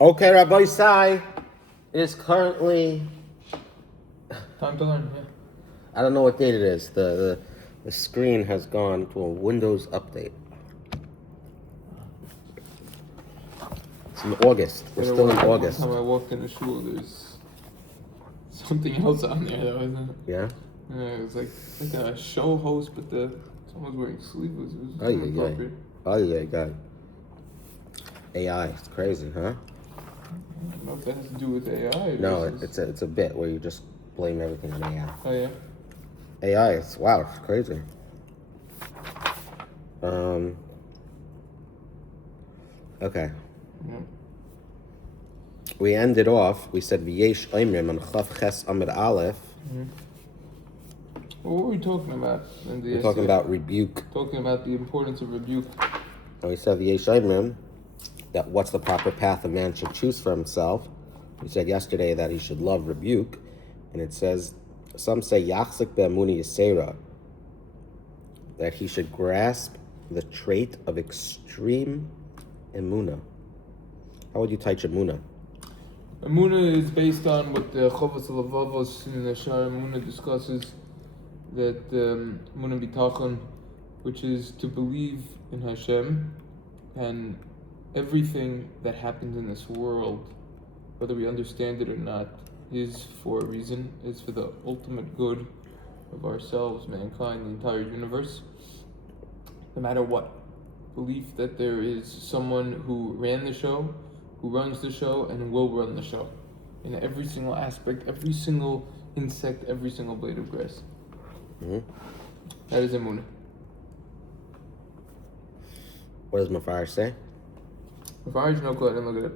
Okay, Rabbi Sai is currently. Time to learn, yeah. I don't know what date it is. The screen has gone to a Windows update. It's in August. We're still in August. One time I walked into shul, there's something else on there though, isn't it? Yeah? Yeah, it was like a show host, but someone's wearing sleeveless. It was Oh, yeah, inappropriate. Oh, yeah, God. AI, it's crazy, huh? I don't know if that has to do with AI. No, versus... it's a bit where you just blame everything on AI. Oh, yeah? AI, it's crazy. Okay. Yeah. We ended off, we said, V'yesh oimrim on Chav Ches Amid Aleph. Well, what were we talking about? We're talking about rebuke. Talking about the importance of rebuke. And we said V'yesh oimrim, that what's the proper path a man should choose for himself. We said yesterday that he should love rebuke. And it says, some say Yachzik be'amuni yisera, that he should grasp the trait of extreme emuna. How would you teach emuna? Emuna is based on what the Chovos Levavos in the Shar Emuna discusses, that Emuna Bitachon, which is to believe in Hashem, and everything that happens in this world, whether we understand it or not, is for a reason, is for the ultimate good of ourselves, mankind, the entire universe, no matter what. Belief that there is someone who ran the show, who runs the show, and will run the show in every single aspect, every single insect, every single blade of grass. That is Emunah. What does Mafar say? Mafar is no good, I didn't look at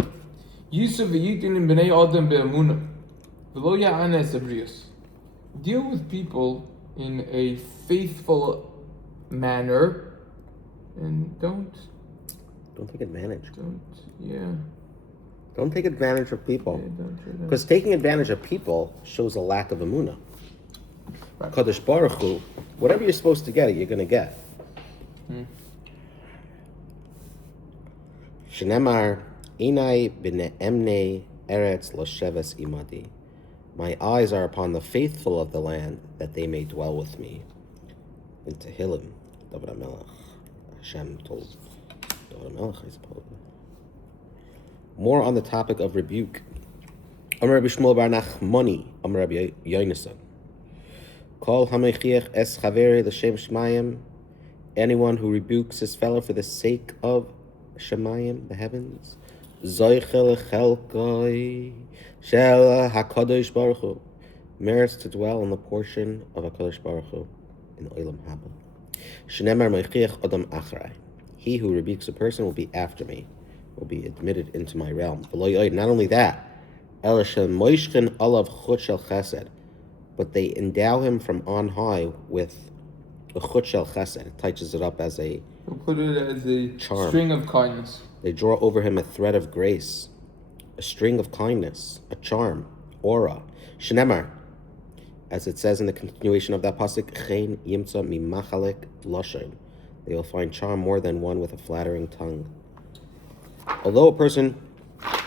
it. Yusuf v'yitin b'nei adam be'emunah v'lo ya'ana sabrius. Deal with people in a faithful manner, and don't take advantage. Don't take advantage of people. Because taking advantage of people shows a lack of emunah. Right. Kadosh Baruch Hu, whatever you're supposed to get, you're going to get. Shenemar Inai b'ne'emnei eretz l'sheves imadi. My eyes are upon the faithful of the land, that they may dwell with me. In Tehillim, David HaMelech, Hashem told David HaMelech, I suppose. More on the topic of rebuke. Amar Rabbi Shmuel bar Nachmani, Amar Rabbi Yonasan. Kol hamechiach es chaveri l'shem shmayim. Anyone who rebukes his fellow for the sake of Shemayim, the heavens, Zoichel chelkoi shel HaKadosh Baruch Hu, merits to dwell in the portion of HaKadosh Baruch Hu in Olam Haba. Shenemar meichiach adam achrai. He who rebukes a person will be after me, will be admitted into my realm. Not only that, Ela shel moishchen alav chut shel chesed, but they endow him from on high with a chut shel chesed. It touches it up as a We'll put it as a charm. String of kindness. They draw over him a thread of grace, a string of kindness, a charm, aura. Shenemar, as it says in the continuation of that pasuk, Chen yimtza mimachalek lashon. They will find charm more than one with a flattering tongue. Although a person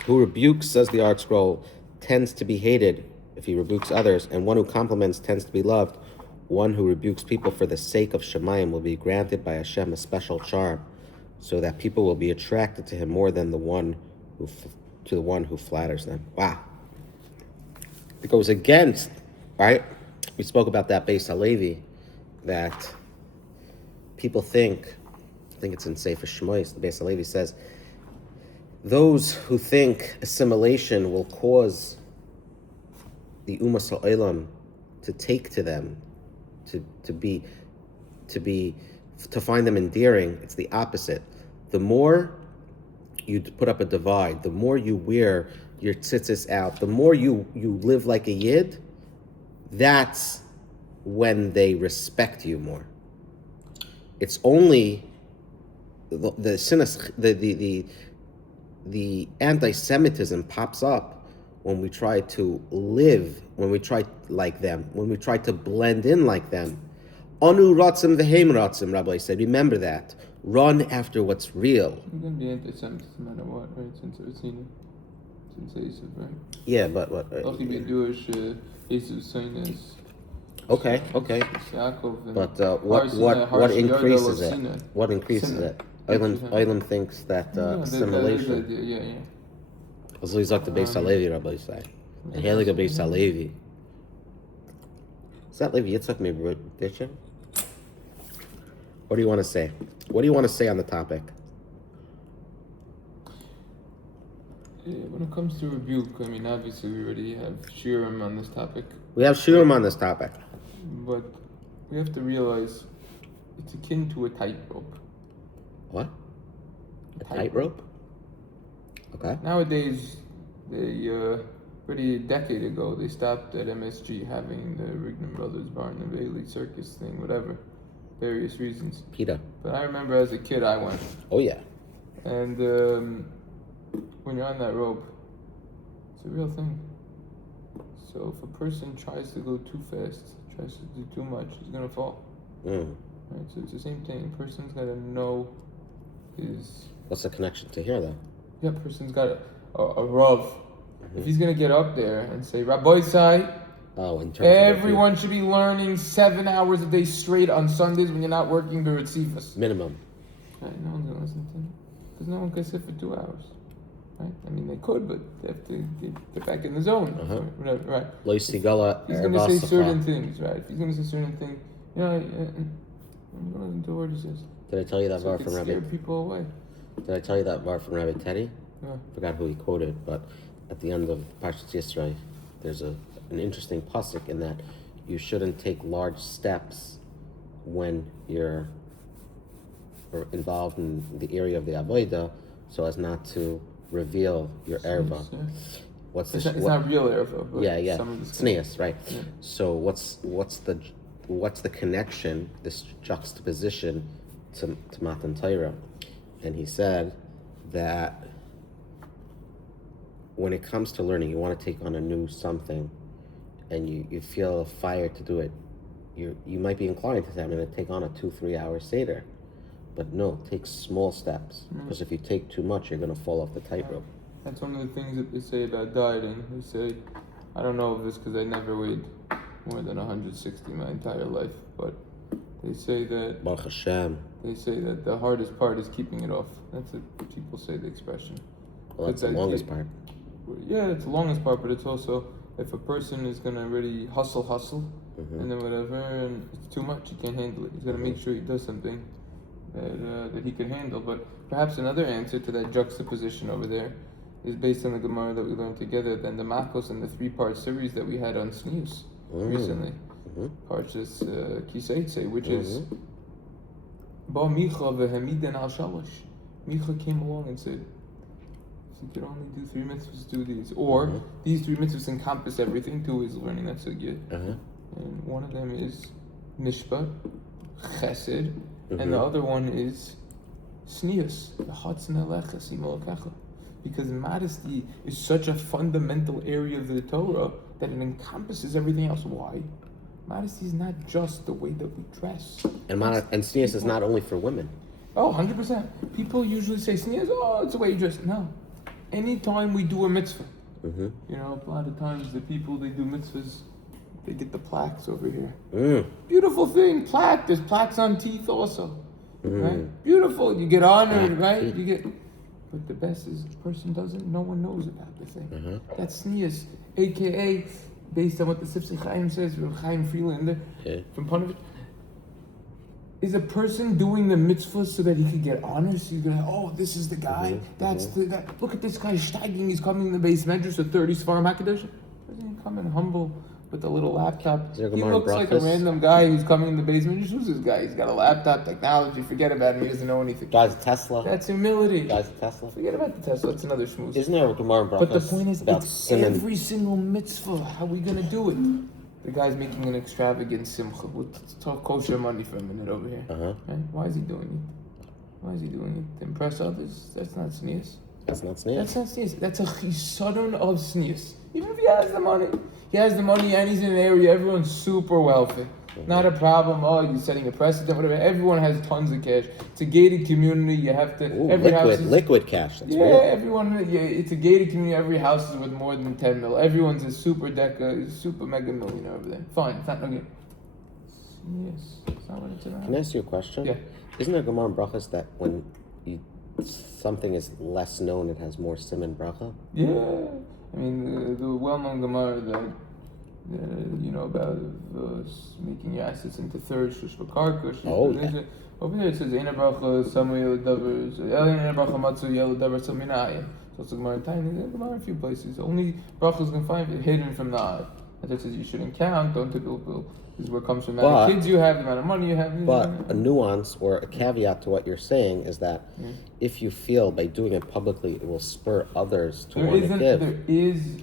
who rebukes, says the Art Scroll, tends to be hated if he rebukes others, and one who compliments tends to be loved, one who rebukes people for the sake of Shemayim will be granted by Hashem a special charm, so that people will be attracted to him more than the one who flatters them. Wow. It goes against, right? We spoke about that Beis HaLevi, that people think, I think it's in Sefer Shmois, the Beis HaLevi says, those who think assimilation will cause the Umas HaOlam to take to them, to find them endearing, it's the opposite. The more you put up a divide, the more you wear your tzitzis out, the more you live like a yid, that's when they respect you more. It's only the anti-Semitism pops up when we try to live, when we try like them, when we try to blend in like them. Anu ratzim v'hem ratzim, Rabbi said. Remember that. Run after what's real. You're going to be anti-Semitic no matter what, right? Since Esav, right? Yeah, but what? Okay. But what increases it? What increases it? Eilim thinks that assimilation. Yeah. Also, he's like the Beis Halevi, Rabbi say. The Heilige Beis Halevi. Is that Levi Yitzchak maybe ditching? What do you want to say? What do you want to say on the topic? When it comes to rebuke, I mean, obviously we already have shiurim on this topic. We have shiurim on this topic. But we have to realize it's akin to a tightrope. What? A tightrope? Okay. Nowadays, already a decade ago, they stopped at MSG having the Rignan Brothers Barn and Bailey circus thing, whatever, various reasons. Peter. But I remember as a kid, I went. Oh yeah. And when you're on that rope, it's a real thing. So if a person tries to go too fast, tries to do too much, he's gonna fall. Right? So it's the same thing. A person's gotta know his. What's the connection to here, though? Yeah, person's got a rav. If he's gonna get up there and say, Rabbi Sai, in terms everyone should be learning 7 hours a day straight on Sundays when you're not working the Retzifas. Minimum. Right, no one's gonna listen to him. Because no one can sit for 2 hours. Right? I mean, they could, but they have to get back in the zone. Whatever, right? He's gonna say certain things, right? If he's gonna say certain things, you know, I'm gonna listen to what he says. Did I tell you that so var from Rabbi? Scare people away. Did I tell you that var from Rabbi Teddy? Yeah. Forgot who he quoted, but at the end of Parashat Yisrael, there's an interesting pasuk in that you shouldn't take large steps when you're involved in the area of the avodah, so as not to reveal your erva. Yeah. It's not real erva. But yeah. Tznius, right? Yeah. So what's the connection? This juxtaposition to Matan Torah, and he said that when it comes to learning, you want to take on a new something, and you feel a fire to do it. You might be inclined to say, I'm going to take on a 2-3 hour seder. But no, take small steps. Because if you take too much, you're going to fall off the tightrope. That's one of the things that they say about dieting. They say, I don't know of this because I never weighed more than 160 my entire life, but they say that Baruch Hashem. They say that the hardest part is keeping it off. That's what people say, the expression. Well, that's the longest part. Yeah, it's the longest part, but it's also if a person is going to really hustle, and then whatever, and it's too much, he can't handle it. He's got to make sure he does something that he can handle. But perhaps another answer to that juxtaposition over there is based on the Gemara that we learned together, then the Makos and the 3-part series that we had on Sneus recently. Parshas Kiseitse, which is Ba Micha v'Hamiden al Shalosh. Micha came along and said, if you could only do 3 mitzvahs, do these. Or these 3 mitzvahs encompass everything. 2 is learning, that's a good. And one of them is Mishpat, Chesed, and the other one is Sneus, the Hatzin Alecha, Simolokecha. Because modesty is such a fundamental area of the Torah that it encompasses everything else. Why? Modesty is not just the way that we dress. And Sneus is not only for women. Oh, 100%. People usually say Sneus, it's the way you dress. No. Anytime we do a mitzvah, you know, a lot of times the people, they do mitzvahs, they get the plaques over here. Beautiful thing, plaque. There's plaques on teeth also. Right? Beautiful. You get honored, right? You get... But the best is the person doesn't, no one knows about the thing. That's Sneus, a.k.a. based on what the Sifsei Chaim says, Chaim Freelander from Panovich, is a person doing the mitzvah so that he could get honors. So you're gonna, this is the guy. That's the guy. Look at this guy steiging. He's coming in the base measures of 30 Sfarim HaKadosh. Doesn't he come in humble with a little laptop? He looks like a random guy who's coming in the basement. Who's this guy? He's got a laptop, technology. Forget about him. He doesn't know anything. Guy's a Tesla. That's humility. Guy's a Tesla. Forget about the Tesla. That's another schmooze. Isn't there a Gemara in Brachos? But the point is, about it's every single mitzvah. How are we going to do it? The guy's making an extravagant simcha. Let's talk kosher money for a minute over here. Right? Why is he doing it? Why is he doing it? To impress others? That's not Sneus. That's not Sneus. That's not Sneus. That's a chisadon of Sneus. Even if he has the money. He has the money and he's in an area, everyone's super wealthy. Not a problem. Oh, you're setting a precedent, whatever. Everyone has tons of cash. It's a gated community. You have to. Ooh, every house is, liquid cash. That's yeah, real. everyone. Yeah, it's a gated community. Every house is worth more than 10 mil. Everyone's a super mega millionaire over there. Fine. It's not okay. Yes, it's not what it's about. Can I ask you a question? Yeah. Isn't there Gemara in Brachas that when something is less known, it has more siman bracha? Yeah. I mean, the well-known Gemara that you know about making your assets into third shush v'karkush. Oh, yeah. Over there it says Eina bracha samuel davers Eina bracha matzu yel davers saminayim. So it's a Gemara in tiny Gemara in a few places. Only brachas can find it hidden from the eye. And that says you shouldn't count. Don't take a This is where it comes from. The amount of kids you have, the amount of money you have. But a nuance or a caveat to what you're saying is that if you feel by doing it publicly, it will spur others to want to give.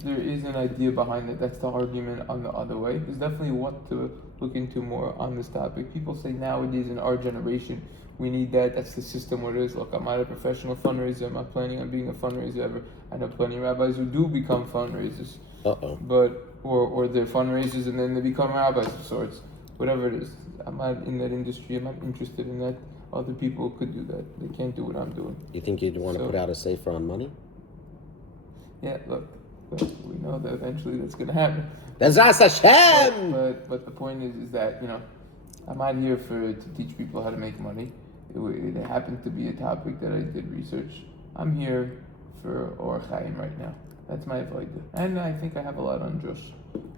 There is an idea behind it. That's the argument on the other way. There's definitely what to look into more on this topic. People say nowadays in our generation, we need that. That's the system what it is. Look, I'm not a professional fundraiser. I'm not planning on being a fundraiser ever. I know plenty of rabbis who do become fundraisers. But or they're fundraisers and then they become rabbis of sorts. Whatever it is. I'm not in that industry. I'm not interested in that. Other people could do that. They can't do what I'm doing. You think you'd want to put out a sefer on money? Yeah, look, we know that eventually that's going to happen. Bezras Hashem! But the point is that, I'm not here to teach people how to make money. It happened to be a topic that I did research. I'm here for Or Chaim right now. That's my avodah. And I think I have a lot on Josh,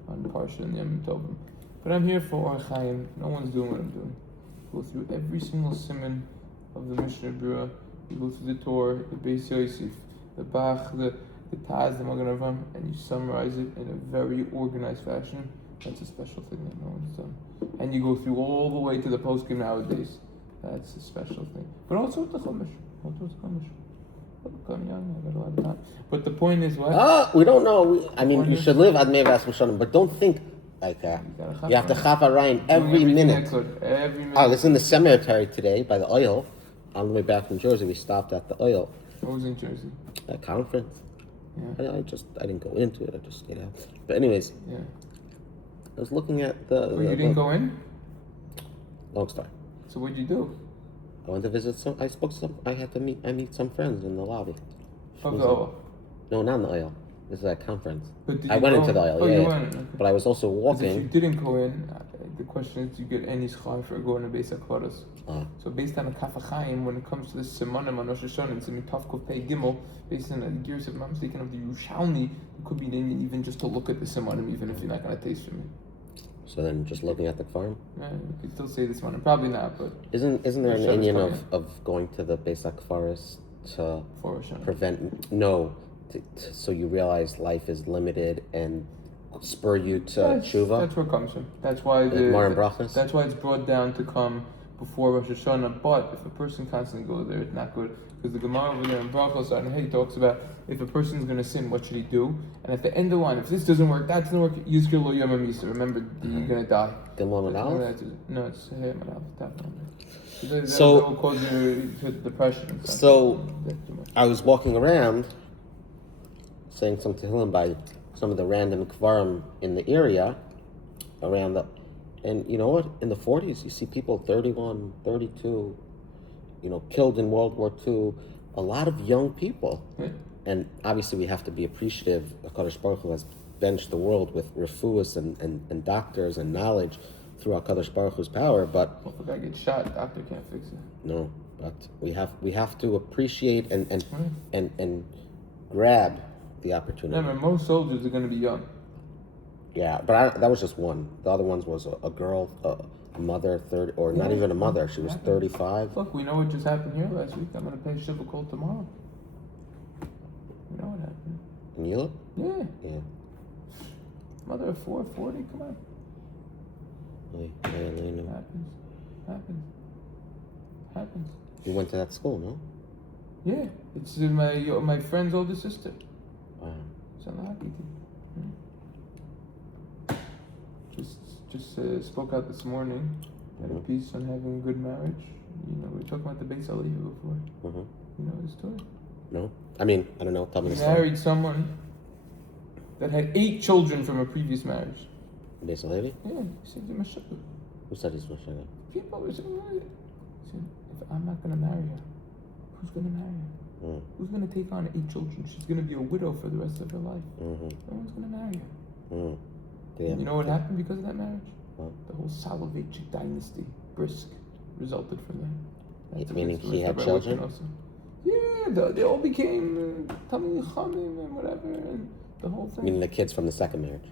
on Parsha and Yom Tovim. But I'm here for Or Chaim. No one's doing what I'm doing. Go through every single siman of the Mishnah Berurah. You go through the Torah, the Beis Yosef, the Bach, the Taz, the Magen Avraham, and you summarize it in a very organized fashion. That's a special thing that no one's done. And you go through all the way to the poskim nowadays. That's a special thing. But also with the Chumash. Look, I'm young, I got a lot of time. But the point is what? We don't know. You should live Ad Meir V'As Rishonim, but don't think like that. You have to chava Ryan every minute. I was in the cemetery today by the oil. On the way back from Jersey, we stopped at the oil. What was in Jersey? A conference. Yeah. I didn't go into it. I just stayed out. But anyways, yeah. I was looking at the. You didn't go in? Long story. So what'd you do? I went to visit some. I spoke to some. I meet some friends in the lobby. Of the oil? No, not in the oil. This is a conference. But I went into the oil. You yeah. went. Okay. But I was also walking. If you didn't go in, the question is, do you get any schar for going to Beis HaKvaros? So based on the Kaf HaChaim, when it comes to the Simonim on Rosh Hashanah, it's in Tov Kuf Pei Gimel, based on the gears of I'm speaking of the Yerushalmi, it could be an Indian even just to look at the Simonim, even if you're not going to taste from it. So then, just looking at the farm. Yeah, you could still say this one, probably not, but isn't there an Indian of going to the Beis HaKvaros to prevent so you realize life is limited and spur you to tshuva? That's where it comes from. That's why that's why it's brought down to come before Rosh Hashanah. But if a person constantly goes there, it's not good. Because the Gemara over there in Brachos on Hey talks about if a person's going to sin, what should he do? And at the end of the line, if this doesn't work, that doesn't work, Yizkir lo Yom HaMisa. Remember, you're going to die. No, it's Hey Manav. So that will cause you to depression. So I was walking around saying some Tehillim by some of the random Kvarim in the area around and you know what? In the 40s, you see people 31, 32, killed in World War II. A lot of young people. Yeah. And obviously we have to be appreciative. HaKadosh Baruch Hu has benched the world with refuahs and doctors and knowledge through HaKadosh Baruch Hu's power, but... Well, if a guy gets shot, doctor can't fix it. No, but we have to appreciate and grab the opportunity. Remember, most soldiers are going to be young. Yeah, but that was just one. The other ones was a girl, a mother, not even a mother. She was 35. Look, we know what just happened here last week. I'm going to pay Shiva Kol tomorrow. We know what happened. In Europe? Yeah. Mother of 4, 40, come on. Happens. You went to that school, no? Yeah, it's my friend's older sister. Wow. It's on the hockey team. Just spoke out this morning at a piece on having a good marriage. We were talking about the Beis Halevi before. You know his story? No. I don't know. Tell me the story. He married someone that had 8 children from a previous marriage. Beis Halevi? Yeah, he saved him a shidduch. Who said he's Mashagah? People were saying, if I'm not going to marry her, who's going to marry her? Who's going to take on 8 children? She's going to be a widow for the rest of her life. No one's going to marry her. You know what happened because of that marriage? What? The whole Soloveitchik dynasty, Brisk, resulted from that. Meaning he had children? Yeah, they all became Tamid and whatever, and the whole thing. Meaning the kids from the second marriage?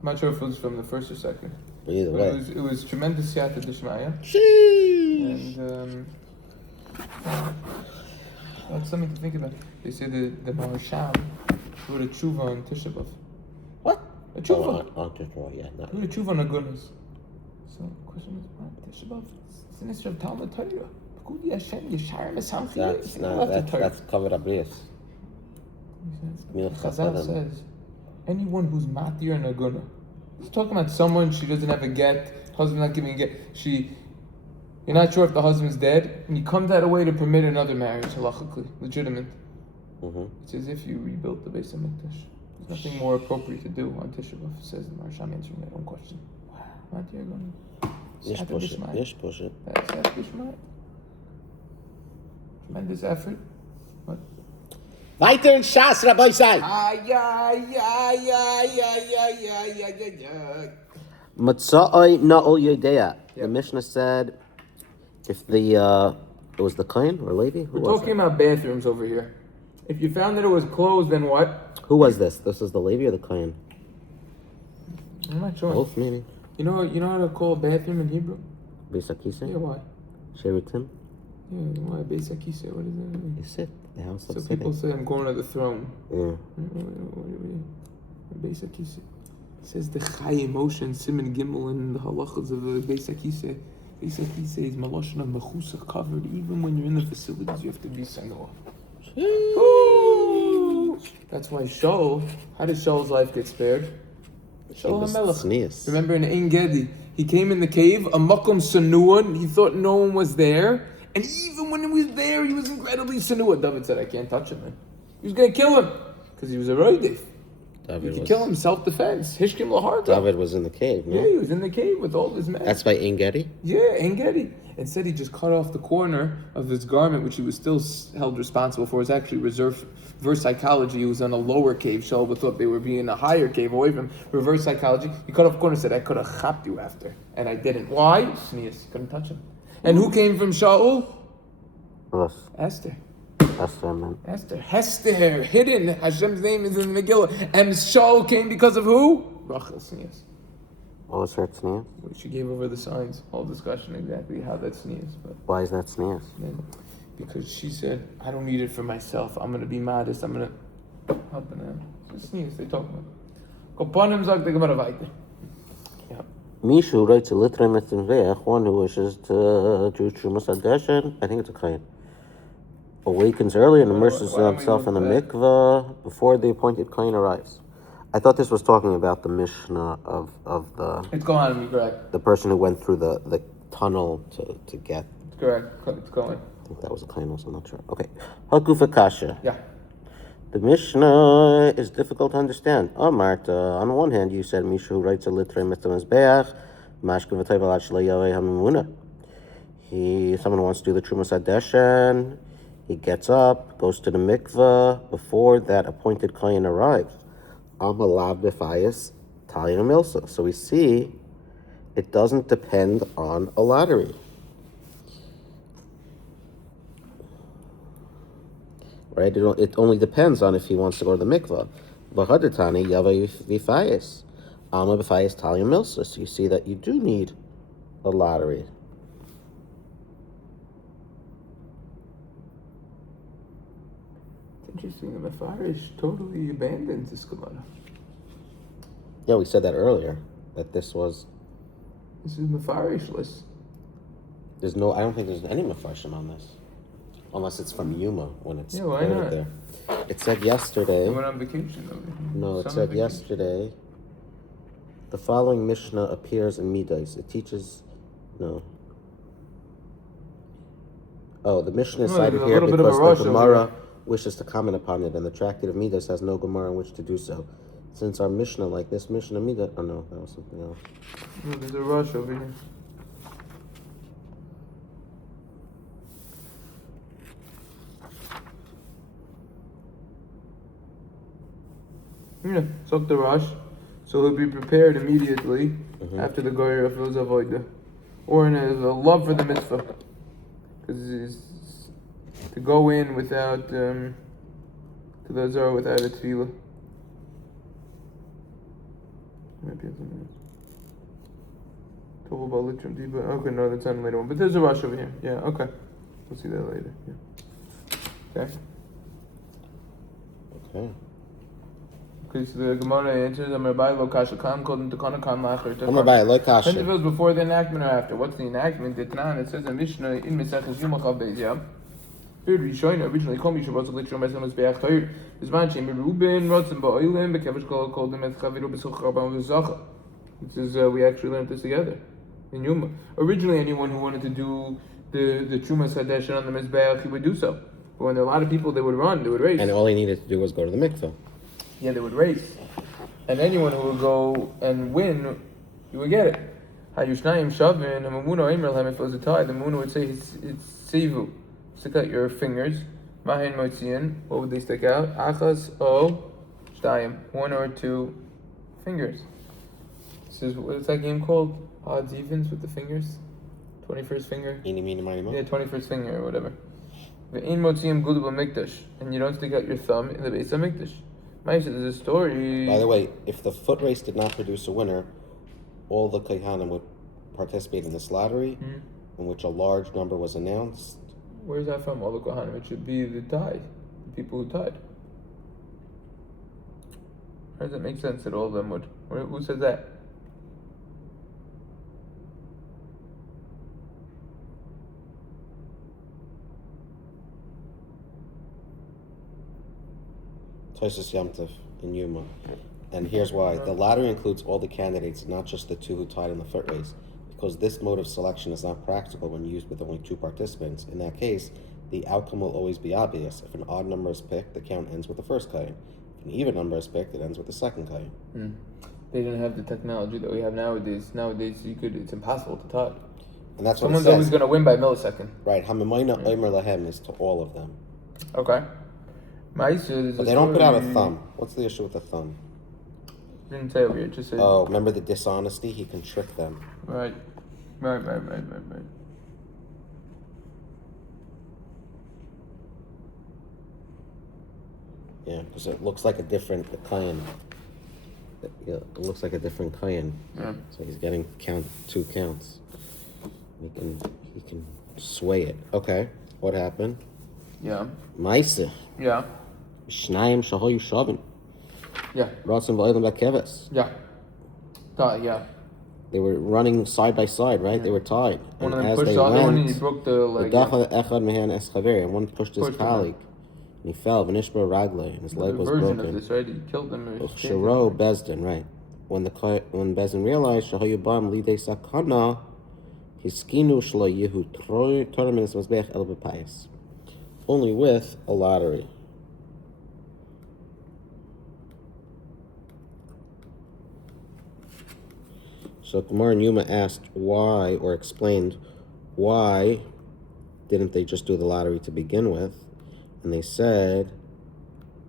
I'm not sure if it was from the first or second. But either way. It was tremendous siyata d'shmaya. Sheesh! And that's something to think about. They say the Maharsham wrote a tshuva on Tisha B'Av. What? A tshuva. On Tisha B'Av, yeah. Wrote a tshuva on Agunas. So the question is, what? Tisha B'Av? It's an issue of Talmud Torah. That's covered abrius. Chazal says, anyone who's matir and aguna. He's talking about someone she doesn't have a get, husband not giving a get. You're not sure if the husband's dead, and you come that way to permit another marriage, halachically, legitimate. It's as if you rebuilt the Beis HaMikdash. There's nothing more appropriate to do on Tisha B'Av, says the Maharsham answering that own question. Wow, matir aguna. Yes, push it. That's Bishmai. Tremendous effort. What? Weiter in Shas, Rabbi Sai. Matza'ai na'ol yodea. The Mishnah said, if it was the Kohen or Levi? We're talking about bathrooms over here. If you found that it was closed, then what? Who was this? This is the Levi or the Kohen? I'm not sure. Both meaning. You know how to call a bathroom in Hebrew? Beis HaKisei? Yeah, why? Sherutim? Yeah, why? Beis HaKisei, what does that mean? You sit, the house of So sitting. people say I'm going to the throne. Yeah. Beis HaKisei. It says the Chai emotion, Siman Gimel, and the halachas of the Beis HaKisei. Beis HaKisei is Maloshon of Mechusa, covered. Even when you're in the facilities, you have to be Sanoah. That's why Shaul, how did Shaul's life get spared? Shaul HaMelech. Remember in Ein Gedi, he came in the cave, a makom sanuah, he thought no one was there, and even when he was there, he was incredibly sanuah. David said, I can't touch him, man. He was going to kill him, because he was a roidif. He could kill him, self-defense. Hishkim laharga. David was in the cave, no? Yeah, he was in the cave with all his men. That's by Ein Gedi? Yeah, Ein Gedi. Instead, he just cut off the corner of his garment, which he was still held responsible for. It was actually reverse psychology. He was in a lower cave. Shaul thought they were being in a higher cave away from him. Reverse psychology. He cut off the corner and said, I could have chopped you after. And I didn't. Why? Sneeze. Couldn't touch him. And who came from Shaul? Yes. Esther. Esther, man. Esther. Hester. Hidden. Hashem's name is in the Megillah. And Shaul came because of who? Rachel. Sneeze. What was her sneeze? She gave over the signs. Whole discussion exactly how that sneeze. But why is that sneeze? Because she said, I don't need it for myself. I'm going to be modest. I'm going to help them. It's a sneeze. They talk about it. Kopanim zag the Gemara weiter. Mishu writes a litre mitzvah, one who wishes to do Trumas Adeshen, I think it's a Kain, awakens early and immerses himself in the mikvah before the appointed Kain arrives. I thought this was talking about the Mishnah of the... It's going on, correct. The person who went through the tunnel to get... It's correct. It's going. I think that was a Kain also, I'm not sure. Okay. Hakufa Kasha. Yeah. The Mishnah is difficult to understand. Oh, Marta, on the one hand, you said Misha who writes a litre mitzvah mizbeach, mashka v'tayv al shleiyavei hamimuna. Someone who wants to do the Trumas Adeshen, he gets up, goes to the mikvah before that appointed kohen arrives. Amalav b'fayis talia milsa. So we see it doesn't depend on a lottery. Right? It only depends on if he wants to go to the mikvah. V'hadatani yavai v'fayis. Alma b'fayis talia milsa. So you see that you do need a lottery. It's interesting that Mefarish totally abandons this Gemara. Yeah, we said that earlier. That this is Mefarish-less. I don't think there's any Mefarshim on this. Unless it's from Yuma when it's why not? there. It said yesterday. I went on vacation though. No, it said yesterday. The following Mishnah appears in Midas. It teaches. No. Oh, the Mishnah is cited here because the Gemara wishes to comment upon it, and the tractate of Midas has no Gemara in which to do so. Since our Mishnah, like this Mishnah Midah, oh no, that was something else. No, there's a rush over here. Yeah, suck the rush. So he'll be prepared immediately after the Goyer of Avoida. Or in a love for the mitzvah. Because to go in without, to the Zohar without a tefillah. Might be something else. Okay, no, that's on later one. But there's a rush over here. Yeah, okay. We'll see that later. Yeah. Okay. Okay. Okay, so the Gemara answers, Amar lo kasha kam kodem tekana kam lacher. Lo kasha. Depends if it was before the enactment or after. What's the enactment? The Tanan, it says in Mishnah, in Mesechus Yom HaChav yeah? Third Rishonim, originally Kom Yishav Rotzach Lichshom Esam Mizbeach Toir. Zman Shem Reuben, Rotzim Ba'olim, Bekevish Kol Dem Et Chaviru B'Such Rabban V'Zacha. This is, we actually learned this together in Yuma. Originally, anyone who wanted to do the Trumas Hadesh on the Mizbeach, he would do so. But when there were a lot of people, they would run, they would race. And all he needed to do was go to the mikveh. Yeah, they would race. And anyone who would go and win, you would get it. Hayushnayim Shavin, Hamamuna Imralhem, if it was a tie, the Muna would say it's Sivu. Stick out your fingers. Mahin Motzian, what would they stick out? Achas O Shtayim, one or two fingers. This is what's that game called? Odds evens with the fingers? 21st finger? Eeny, meeny, miny, mo. Yeah, 21st finger or whatever. The in Motziim Gudub Mikdash, and you don't stick out your thumb in the base of Mikdash. There's a story. By the way, if the foot race did not produce a winner, all the Kohanim would participate in this lottery, in which a large number was announced. Where's that from? All the Kohanim. It should be the tied, the people who tied. How does it make sense that all of them would? Who says that? Tosis Yamtiv in Yuma. And here's why. The lottery includes all the candidates, not just the two who tied in the foot race. Because this mode of selection is not practical when used with only two participants. In that case, the outcome will always be obvious. If an odd number is picked, the count ends with the first kayin. If an even number is picked, it ends with the second kayin. They didn't have the technology that we have nowadays. Nowadays, it's impossible to tie. And that's Someone's what it says. always going to win by a millisecond. Right. Hamamayna Omer Lahem is to all of them. Okay. But they don't put out a thumb. What's the issue with the thumb? Didn't say over here. It just said. Oh, remember the dishonesty? He can trick them. Right. Yeah, because it looks like a different kayin. It looks like a different kayin. Yeah. So he's getting two counts. He can sway it. Okay, what happened? Yeah. Maise. Yeah. Shnayim shahoyu shavin. Yeah. Rotzim v'olim lakeves. Yeah. Yeah. They were running side by side, right? Yeah. They were tied. One of and them as pushed they the other one went, and he broke the leg. And one pushed his colleague. And he fell, V'nishba ragle, and his leg was version broken. Of this, right? He killed him. Sharo Bezdin, right? When Bezdin realized Shahoyu Bam Lidei Sakana, Hiskinu Shlo Yehu Tournaments Mizbech El B'Payas. Only with a lottery. So Gemara and Yuma asked why, or explained why didn't they just do the lottery to begin with? And they said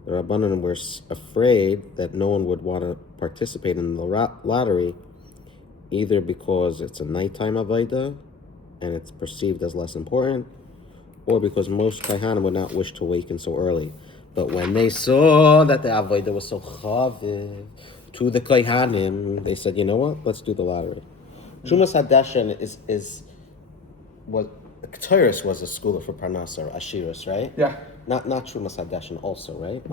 the Rabbanan were afraid that no one would want to participate in the lottery, either because it's a nighttime avodah and it's perceived as less important, or because most Kohanim would not wish to waken so early. But when they saw that the avodah was so chaviv to the Kohanim, they said, you know what? Let's do the lottery. Trumas Hadeshen is what Ketores was a school for Parnasa, Ashiras, right? Yeah. Not Trumas Hadeshen also, right?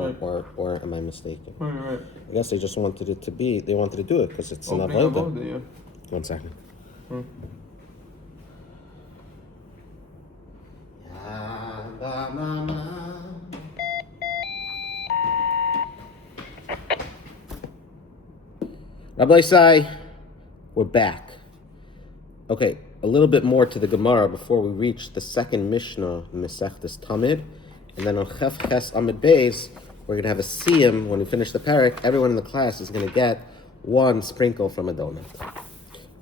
Or am I mistaken? Right. I guess they just wanted it to be. They wanted to do it because it's an avodah. Yeah. 1 second. Rabbi Isai, we're back. Okay, a little bit more to the Gemara before we reach the second Mishnah, Mesechtes Tamid, and then on Chef Ches Amid Beis, we're going to have a siyum when we finish the parak. Everyone in the class is going to get one sprinkle from a donut.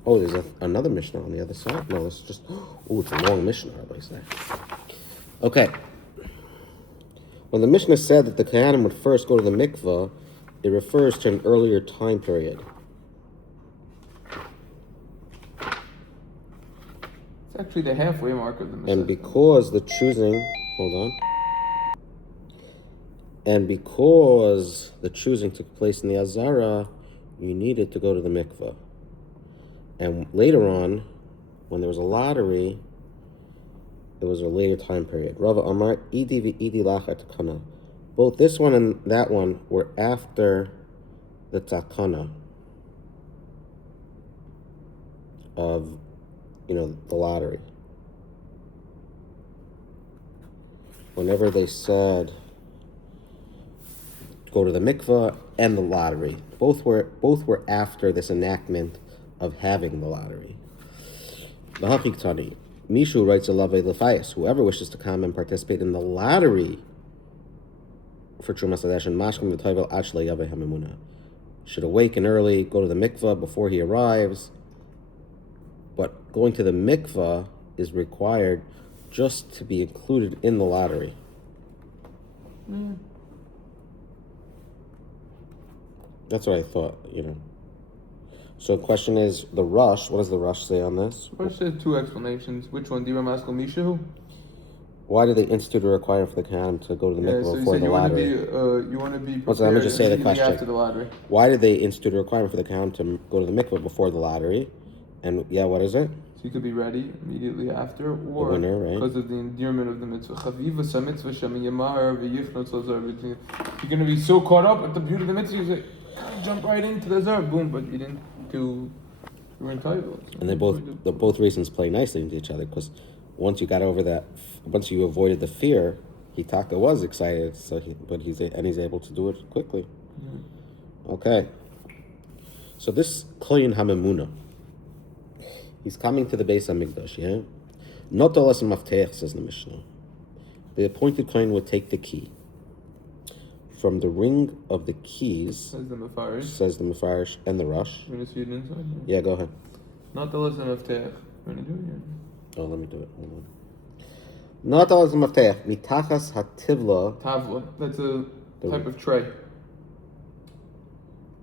Oh, there's another Mishnah on the other side? No, it's just... Oh, it's a long Mishnah, I say. Okay. When the Mishnah said that the Kohanim would first go to the mikvah, it refers to an earlier time period. It's actually the halfway mark of the Mishnah. And because the choosing... Hold on. And because the choosing took place in the Azara, you needed to go to the mikvah. And later on, when there was a lottery, it was a later time period. Rava Amar, Idi v'Idi lacha takana. Both this one and that one were after the takana of, the lottery. Whenever they said go to the mikvah and the lottery, both were after this enactment of having the lottery. V'hachik tani, Mishu writes a lave lefayis. Whoever wishes to come and participate in the lottery for Trumas Hadesh and Mashkim v'Toivel Achle Yaveh HaMemuna should awaken early, go to the mikvah before he arrives. But going to the mikvah is required just to be included in the lottery. That's what I thought, So the question is, the Rush, what does the Rush say on this? Rush says two explanations. Which one? Dira Maskal Mishu? Why did they institute a requirement for the Kohanim to go to the mikvah before the lottery? You want to be prepared let me just say the question. After the lottery. Why did they institute a requirement for the Kohanim to go to the mikvah before the lottery? And what is it? So you could be ready immediately after, or the winner, right? Because of the endearment of the mitzvah. You're going to be so caught up with the beauty of the mitzvah, you say, jump right into the zar, boom, but you were entitled. So and both reasons play nicely into each other, because once you got over that, once you avoided the fear, Hitaka was excited, he's able to do it quickly. Okay. So this Koyin HaMemuna, he's coming to the Beis HaMikdash, yeah? Not all as a mafteach, says the Mishnah. The appointed Kohen would take the key. From the ring of the keys, says the Mefarish and the Rush. You want to see it inside? Yeah, go ahead. Not all as a mafteach. You want to do it? Oh, let me do it. Hold on. Not all as a mafteach. Mitachas hativla. Tavla. That's a type of tray.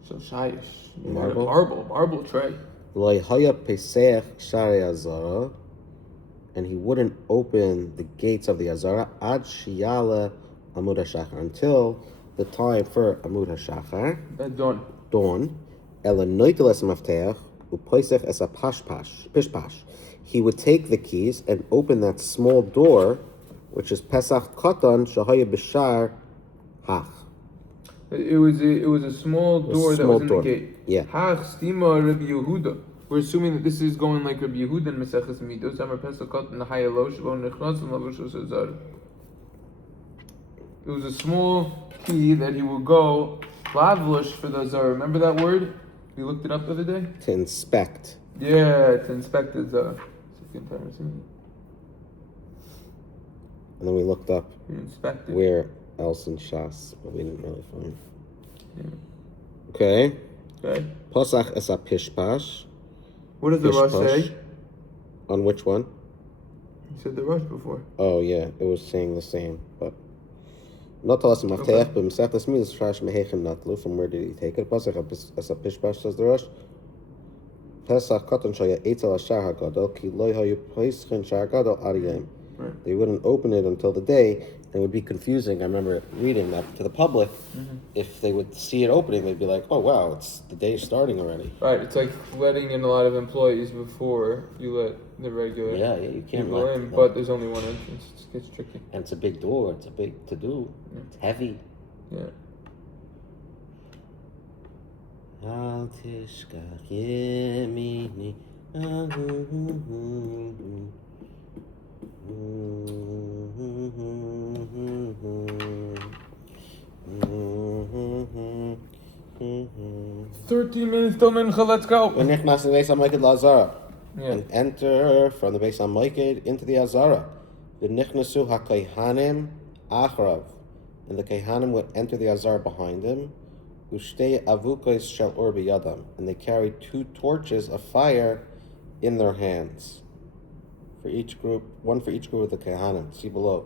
So shayish. Marble tray. Loihaya pesach shari azara, and he wouldn't open the gates of the azara ad shiyala amud hashachar, until the time for amud hashachar. Dawn. Ela noitel es mafteach upoisech es a pishpash. He would take the keys and open that small door, which is pesach katan shahaya b'shar hach. It was a small door that was in the gate. Yeah. Hach stima Rabbi Yehuda. We're assuming that this is going like Rabbi Yehuda in Maseches Midos. Amar pesach katan hayalo shelo nechnas u'mavushos azar. It was a small key that he would go lavlush for the zar. Remember that word? We looked it up the other day. To inspect. Yeah, to inspect the zar. And then we looked up where else in Shas, but we didn't really find. Yeah. Okay. Pasach es a pishpash. What does the Rush say? On which one? You said the Rush before. Oh yeah, it was saying the same, but not all as a mafteach, but Masechtas Midas Shrash Mehechem Natlu. From where did he take it? Pasach es a pishpash, says the Rush. Pesach katan shaya eitel hashar hagadol ki loy hayu peischen shar gadol ariyim. They wouldn't open it until the day, and it would be confusing. I remember reading that to the public. If they would see it opening, they'd be like, "Oh wow, it's the day starting already." Right. It's like letting in a lot of employees before you let the regular. Yeah, you can't people let in, but there's only one entrance. It gets tricky. And it's a big door. It's a big to do. It's heavy. Yeah. Al tishkach yemini. $13 till mincha. Let's go. And enter from the Beis HaMikdash into the Azara. V'nichnasu hakohanim achrav, and the Kehanim would enter the Azar behind him. Ushtei avukos shel or biyadam, and they carried 2 torches of fire in their hands. For each group, one for each group of the Kehanim. See below.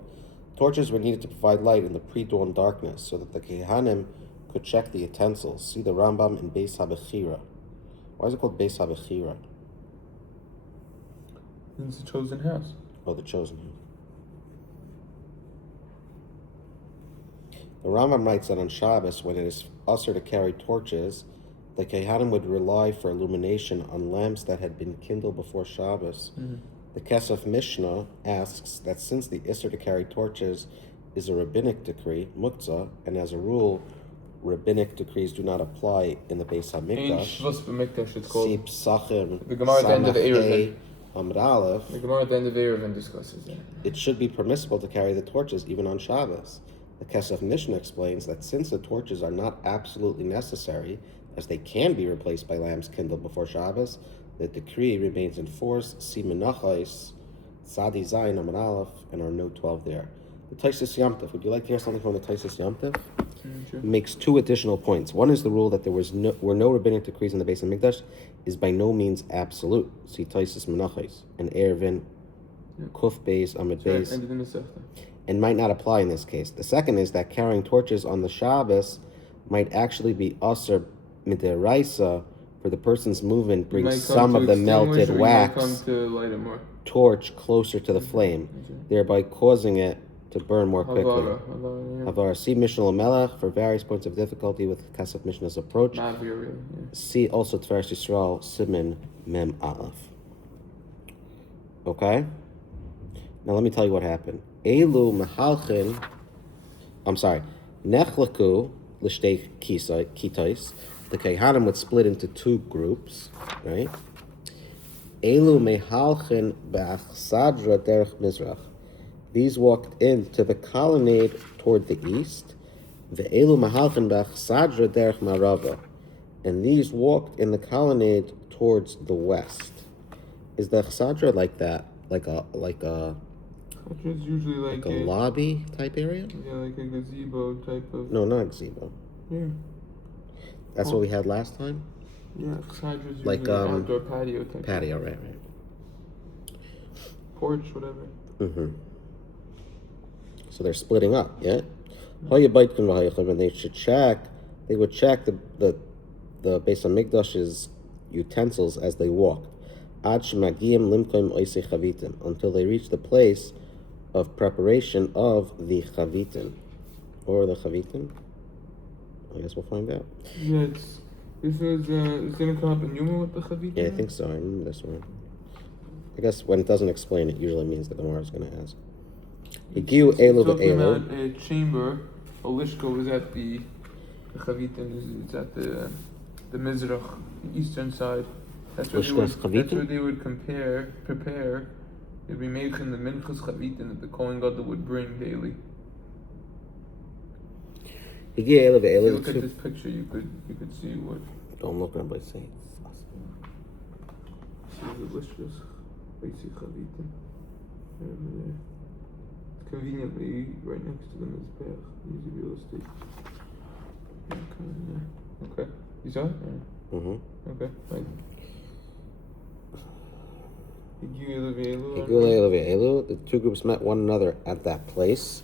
Torches were needed to provide light in the pre-dawn darkness, so that the Kehanim could check the utensils. See the Rambam in Beis HaBechira. Why is it called Beis HaBechira? It's the chosen house. Oh, the chosen house. The Rambam writes that on Shabbos, when it is usher to carry torches, the Kehanim would rely for illumination on lamps that had been kindled before Shabbos. Mm-hmm. The Kesef Mishnah asks that since the Isser to carry torches is a rabbinic decree, muktzah, and as a rule, rabbinic decrees do not apply in the Beis HaMikdash. Shvus b'mikdash, it's called. See Psachim, The Gemara at the end of the Eruvin. Amud Aleph. The Gemara at the end of the Eruvin discusses that. It should be permissible to carry the torches even on Shabbos. The Kesef Mishnah explains that since the torches are not absolutely necessary, as they can be replaced by lamps kindled before Shabbos, the decree remains in force. See Menachos, Sadi Zayin, Amud Aleph, and our note 12 there. The Taisus Yom Tov. Would you like to hear something from the Taisus Yom Tov? Sure. Makes 2 additional points. One is the rule that there were no rabbinic decrees in the Beis HaMikdash is by no means absolute. See Taisus Menachos and Eruvin, Kuf Beis, Amud Beis, and might not apply in this case. The second is that carrying torches on the Shabbos might actually be Asr Midiraisa, for the person's movement brings some of the melted wax torch closer to the flame, thereby causing it to burn more quickly. Havara. See Mishnah Lamelech for various points of difficulty with Kesef Mishnah's approach. See also Tveres Yisrael, Siman Mem Aleph. Okay? Now let me tell you what happened. Elu Mehalchin, Nechlaku L'shtei Kitais. The Kehanim would split into 2 groups, right? Elu Mehalchin B'achsadra Derech Mizrach. These walked into the colonnade toward the east. Ve'elu Mehalchin B'achsadra Derech Marava. And these walked in the colonnade towards the west. Is the Achsadra like that? Like a It's usually like a lobby type area? Yeah, like a gazebo type of. No, not a gazebo. Yeah. That's what we had last time? Yeah, Chsadra's usually like an outdoor patio type. Patio, right. Porch, whatever. Mm-hmm. So they're splitting up, yeah? And they should check, they would check the Beis HaMikdash's utensils as they walked. Until they reach the place of preparation of the chavitim. Or the chavitim? I guess we'll find out. Yeah, this is going to come up in Yuma with the chavitim? Yeah, I think so. I remember this one. I guess when it doesn't explain it, usually means the Gemara is going to ask. Talking about a chamber, Olishko was at the chavitim, it's at the Mizrach, the eastern side. That's where they would prepare. They'd be making the minchas chavitim that the Kohen Gadol would bring daily. If you look at this picture, you could see what. Don't look at my saying. See the lishkas, basic chavitim. Over there. It's conveniently right next to the mizbeach. Easy real estate. Okay. You saw it? Mm-hmm. Okay. Fine. The 2 groups met one another at that place.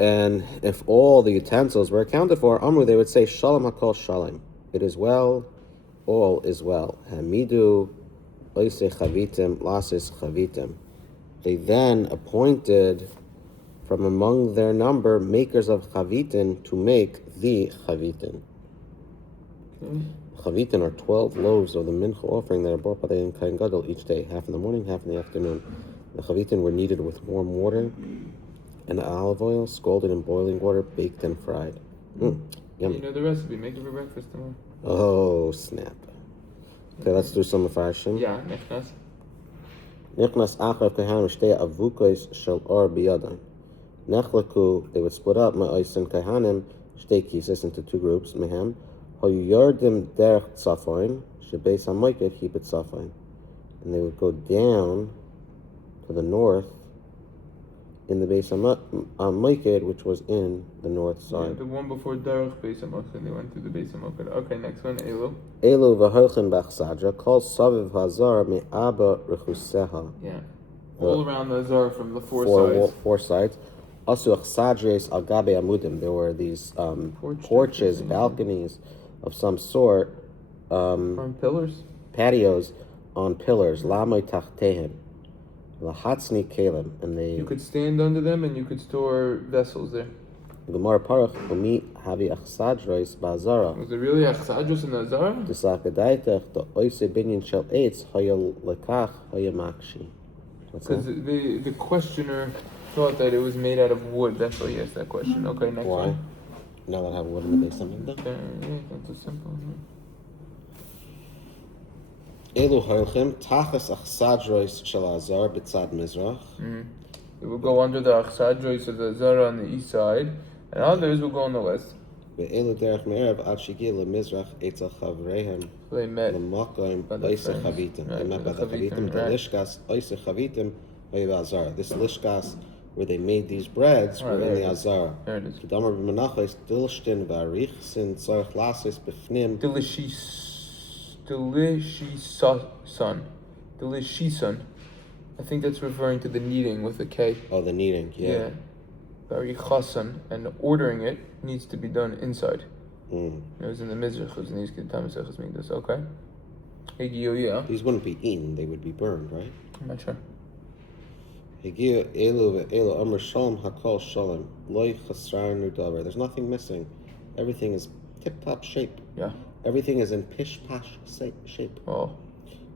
And if all the utensils were accounted for, Amru, they would say, Shalom HaKol Shalom. It is well, all is well. Hamidu Oise Chavitim Lasis Chavitim. They then appointed from among their number makers of Chavitim to make the Chavitim. Chavitim are 12 loaves of the mincha offering that are brought by the Kohen Gadol each day, half in the morning, half in the afternoon. The chavitim were kneaded with warm water and olive oil, scalded in boiling water, baked and fried. Yummy. You know the recipe. Make it for breakfast tomorrow. Oh, snap. Okay, let's do some of our Hashem. Yeah, Nechnas. Nechnas achav kehanim shtei avukos shel or biyadon. Nechlaku, they would split up ma'os and kehanim shtei kises into 2 groups. Mehem. Hoyardim derech tzafoin shebeis hamoiket hibet tzafoin, and they would go down to the north in the Beis Hamikdash, which was in the north Yeah, side. the one before Derech Beis Hamikdash, they went to the Beis Hamikdash. Okay, next one, Elu. Elu v'holchem b'achsadra kol saviv hazar me'aba rechuseha. Yeah, all around the Azar from the four sides. Four sides. Asu achsadres al gabe amudim. There were these porches, balconies of some sort, On pillars. patios on pillars. Lamoy tachtehem. Lahatzni kelim. And they. You could stand under them and you could store vessels there. Gemara parach umi havi achsadres ba'azara. Was it really Achsadros in the Azar? Tisakadaitach the oise binyan shel eitz hayal lekach hayamakshi. Because the questioner thought that it was made out of wood. That's why he asked that question. Okay, next Why? one. Now that I have wood in the Beis Hamikdash. Yeah, that's so simple. Elu hoilchim tachas achsadrois shel azar b'tzad mizrach. It will go under the Achsadros of the Azar on the east side, and others will go on the west. Ve'elu derech me'erev ad shigi le'mizrach etzel chavreihem They met l'makom by the oise friends. chavitim. Right, They met by by the the chavitim. The right. lishkas oise chavitim hoyev azar. This lishkas where they made these breads were in the azar. There it is. Kedamar b'menachos dilshtin v'arich sin tzarich lasis b'fnim. Delishisun. I think that's referring to the kneading with a K. Oh, the kneading, yeah. Barichasan, and ordering it needs to be done inside. Mm. It was in the Mizrach, in these Tamid mean this, okay? Yeah. These wouldn't be eaten; they would be burned, right? I'm not sure. There's nothing missing. Everything is tip-top shape. Yeah. Everything is in pish-pash shape. Oh.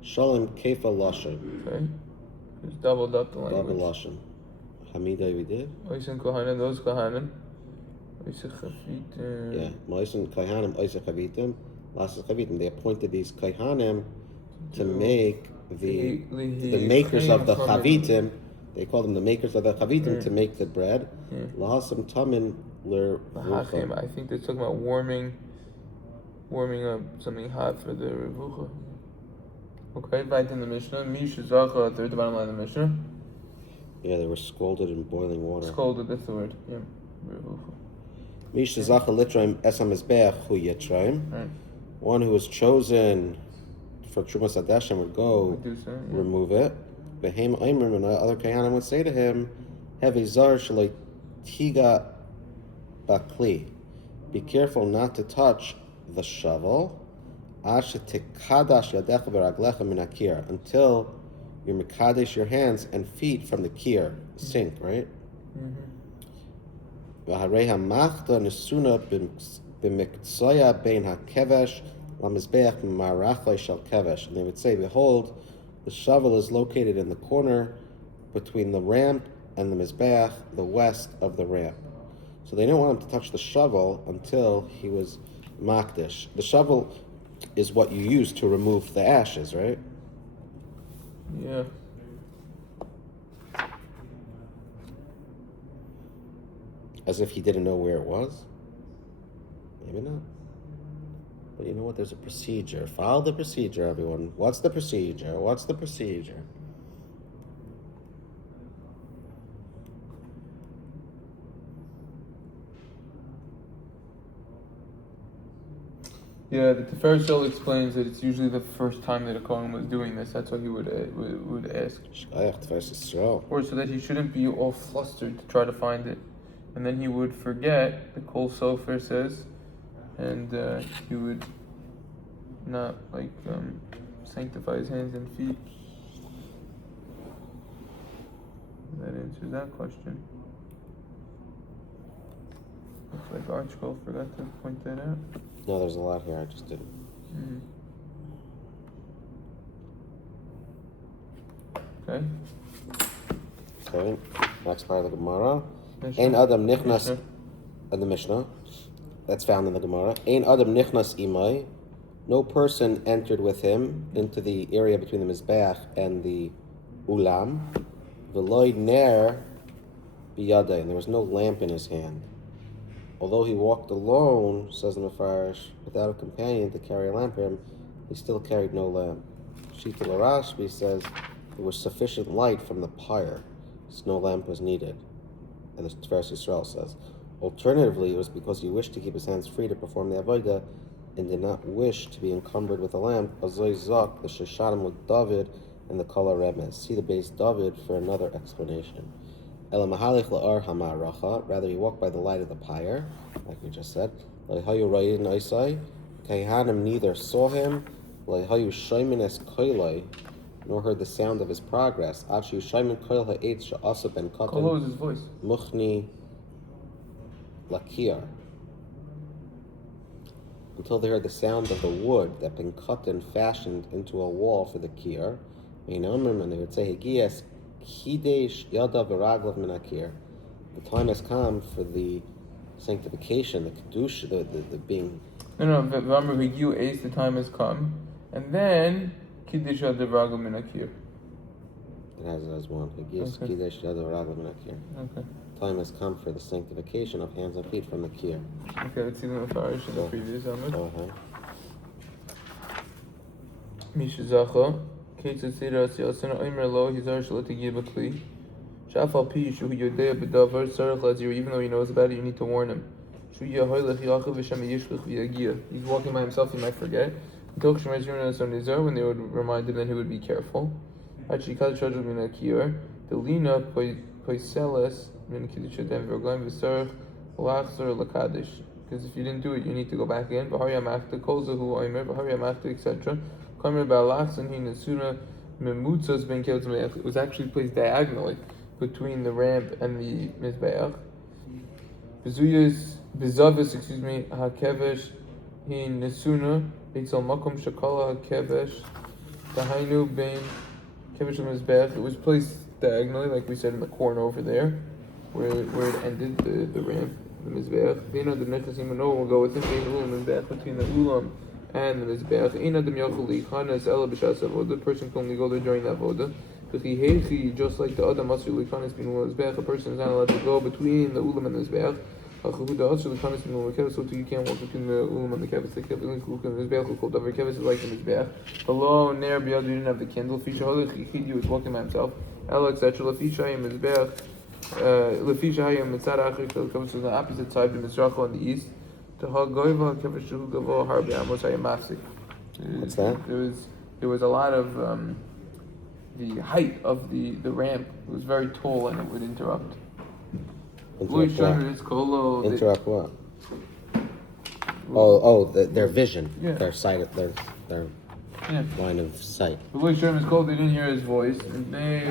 Shalom kefa lashon. Okay. It's doubled up the language. Double lashon. Hamida we did. Oisen Kohanim, those Kohanim. Oisen Chavitim. Yeah. Moisen Kohanim, Oisen Chavitim, Lasas Chavitim. They appointed these Kohanim to make the makers of the Chavitim. They call them the makers of the Chavitim to make the bread. Lahasam Tamin ler. I think they're talking about warming up something hot for the Rebuke. Okay, right in the Mishnah. Misha Zacha, third the bottom line of the Mishnah. Yeah, they were scalded in boiling water. Scalded, that's the word. Yeah. Misha Zacha litraim esam mizbeach hu yitraim. Right. One who was chosen for Trumas Adeshem would go remove it. Behem Aimrim, and other Kayanim would say to him, Hevi Zar Shalai Tiga Bakli. Be careful not to touch the shovel until you mekadesh your hands and feet from the kir, sink, right? And they would say, behold, the shovel is located in the corner between the ramp and the mizbeach, the west of the ramp. So they didn't want him to touch the shovel until he was makdish. The shovel is what you use to remove the ashes, right? Yeah. As if he didn't know where it was? Maybe not. But you know what? There's a procedure. Follow the procedure, everyone. What's the procedure? What's the procedure? Yeah, the Tiferes Shel explains that it's usually the first time that a Kohen was doing this. That's what he would ask. Or so that he shouldn't be all flustered to try to find it. And then he would forget, the Kol Sofer says, and he would not sanctify his hands and feet. That answers that question. Looks like Archibald forgot to point that out. No, there's a lot here. I just didn't. Okay. Okay. Next part of the Gemara. Ein Adam Nichnas, the Mishnah. That's found in the Gemara. Ein Adam Nichnas imai. No person entered with him into the area between the Mizbeach and the Ulam. V'loi ner biyadai. And there was no lamp in his hand. Although he walked alone, says the Mefarish, without a companion to carry a lamp for him, he still carried no lamp. Shita Rashbi says there was sufficient light from the pyre, so no lamp was needed. and the Tiferes Yisrael says. Alternatively, it was because he wished to keep his hands free to perform the avodah and did not wish to be encumbered with a lamp. Azoi Zok, the Sheshanim with David, and the Kala Remez. See the base David for another explanation. Ela Mahalich La'ar Hamaracha, rather he walked by the light of the pyre, like we just said. Lehayu Rayin Isai, Kaihanim neither saw him, Lehayu Shaimin Es Koilai, nor heard the sound of his progress. Achu Shaimin Koil Ha'etz Sha'asa Ben Katan. Kol is his voice. Muchni Lakir. Until they heard the sound of the wood that had been cut and fashioned into a wall for the kir. And they would say, Higias Kidesh Yada V'Raglav Min HaKir. The time has come for the sanctification, the Kedusha, the being. No, remember, Higiu Ace, the time has come. And then, Kiddush Yada V'Raglav Min HaKir. It has it as one. Higias Kidesh Yada V'Raglav Min HaKir. Okay. Time has come for the sanctification of hands and feet from the kir. Okay, let's see the Mefarish in the previous element. Misha Zacha, Ketzah Sira Siyasana Omer Lo, Hizar Shalatigi Bakli. Shafal Pi, Shu Yodea Bedavar, Sarach Lazir, even though he knows about it, you need to warn him. Shu Yahoylech Yachav Visham Yishlich V'Yagia. He's walking by himself, he might forget. Until Kshemez Yurnas on Nizar, when they would remind him, then he would be careful. Achikad Shadr Min HaKir, the Lina Poiseles. Because if you didn't do it, you need to go back in. Etc. It was actually placed diagonally between the ramp and the mizbeach. Hakevesh hin nesuna eitzel makom shakala hakevesh dahainu bein kevesh mizbeach. It was placed diagonally, like we said, in the corner over there, where it ended the ramp, the mizbeach. The nechasim will go within the between the ulam and the mizbeach. The person can only go there during that voda. Just like the other mizbeach, a person is not allowed to go between the ulam and the mizbeach. So too, you can't walk between the ulam and the kevis. The mizbeach called over kevis is like the mizbeach. Below ner biyad, you didn't have the candle. Fisha halach he was walking by himself. Ela etc. Lefisha mizbeach. Lefisha hayim mitzad achrik. The kevis was on the opposite side, the mizracha on the east. To hagoiva kevis shu gavo harbi amos hayim mafsik. What's that? There was a lot of the height of the ramp. It was very tall and it would interrupt. Interrupt what? Their vision, yeah. Their sight, their line of sight. The way Sherman is called, they didn't hear his voice. And they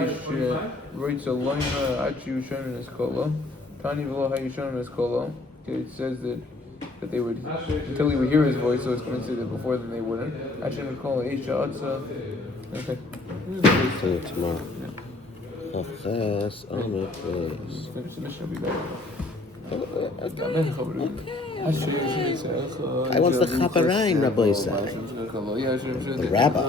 writes a line Achi Sherman is called. Tani v'lo hayu Sherman is called. It says that they would until he would hear his voice, so it's going to say that before then they wouldn't. Achi would call Aisha Atza. Okay. See you tomorrow. Finish the mission will be better. I want the chaparine, Rabbi Isai. The rabbi.